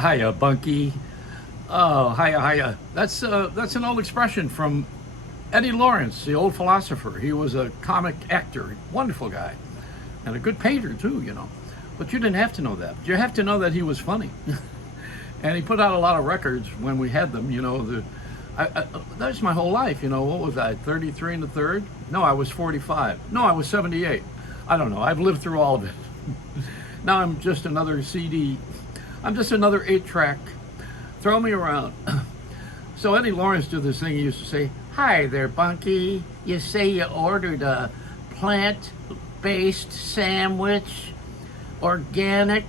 Hiya, Bunky. Oh, hiya, hiya. That's an old expression from Eddie Lawrence, the old philosopher. He was a comic actor, wonderful guy, and a good painter too. But you didn't have to know that. But you have to know that he was funny, and he put out a lot of records when we had them. That was my whole life. What was I? 33 and a third? No, I was 45. No, I was 78. I don't know. I've lived through all of it. Now I'm just another CD. I'm just another 8-track. Throw me around. So Eddie Lawrence did this thing. He used to say, "Hi there, Bunky. You say you ordered a plant-based sandwich, organic,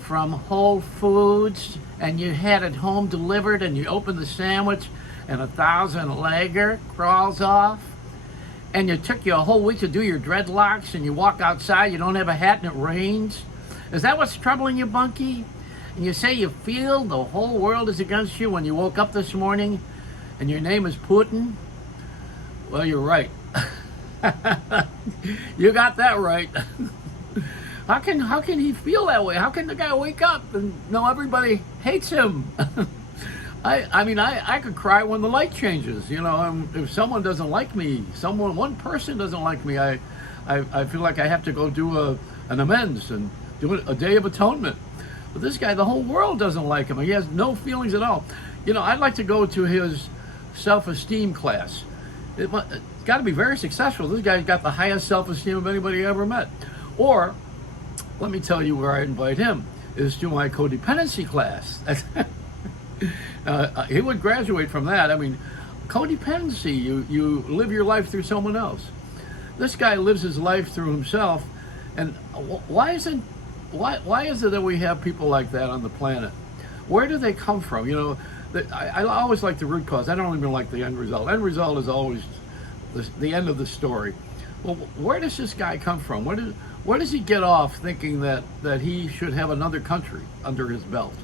from Whole Foods, and you had it home delivered, and you open the sandwich, and 1,000-legger crawls off, and it took you a whole week to do your dreadlocks, and you walk outside, you don't have a hat, and it rains. Is that what's troubling you, Bunky? And you say you feel the whole world is against you when you woke up this morning and your name is Putin?" Well, you're right. You got that right. How can he feel that way? How can the guy wake up and know everybody hates him? I could cry when the light changes. If someone doesn't like me, one person doesn't like me, I feel like I have to go do an amends and do a day of atonement. But this guy, the whole world doesn't like him. He has no feelings at all. I'd like to go to his self-esteem class. It's got to be very successful. This guy's got the highest self-esteem of anybody I ever met. Or, let me tell you where I invite him, is to my codependency class. He would graduate from that. Codependency, you live your life through someone else. This guy lives his life through himself. And why is it that we have people like that on the planet? Where do they come from? I always like the root cause. I don't even like the end result. End result is always the end of the story. Well, where does this guy come from? Where does he get off thinking that he should have another country under his belt?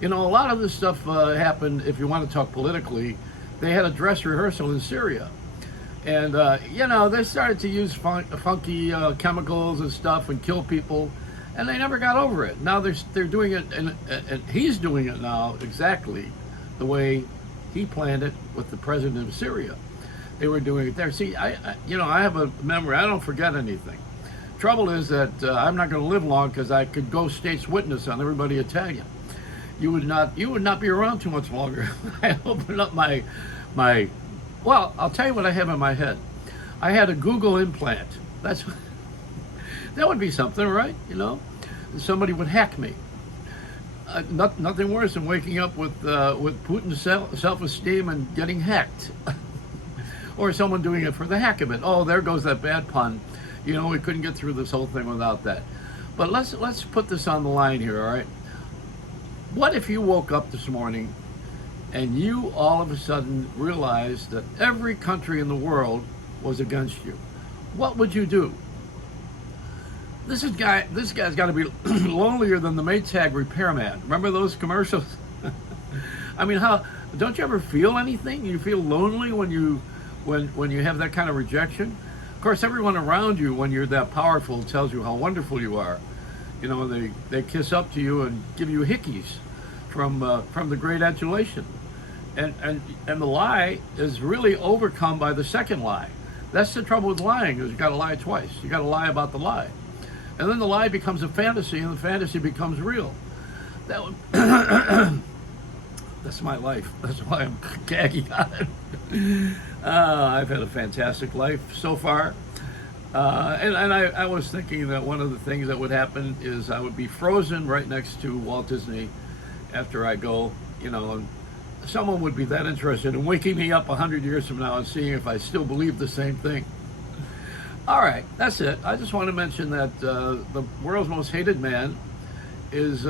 A lot of this stuff happened, if you want to talk politically. They had a dress rehearsal in Syria. And, they started to use funky chemicals and stuff and kill people. And they never got over it. Now they're doing it, and he's doing it now exactly the way he planned it with the president of Syria. They were doing it there. See, I have a memory. I don't forget anything. Trouble is that I'm not going to live long because I could go state's witness on everybody Italian. You would not be around too much longer. I opened up my. Well, I'll tell you what I have in my head. I had a Google implant. That would be something, right? Somebody would hack me. Nothing worse than waking up with Putin's self-esteem and getting hacked, or someone doing it for the heck of it. Oh, there goes that bad pun. We couldn't get through this whole thing without that. But let's put this on the line here, all right? What if you woke up this morning and you all of a sudden realized that every country in the world was against you? What would you do? This guy's got to be lonelier than the Maytag repairman. Remember those commercials? How don't you ever feel anything? You feel lonely when you have that kind of rejection. Of course, everyone around you, when you're that powerful, tells you how wonderful you are. They kiss up to you and give you hickeys from the great adulation. And the lie is really overcome by the second lie. That's the trouble with lying, is you got to lie twice. You got to lie about the lie. And then the lie becomes a fantasy, and the fantasy becomes real. That's my life. That's why I'm gagging on it. I've had a fantastic life so far. And I was thinking that one of the things that would happen is I would be frozen right next to Walt Disney after I go, and someone would be that interested in waking me up 100 years from now and seeing if I still believe the same thing. All right, that's it. I just want to mention that the world's most hated man is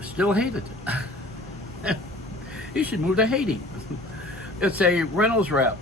still hated. He should move to Haiti. It's a Reynolds wrap.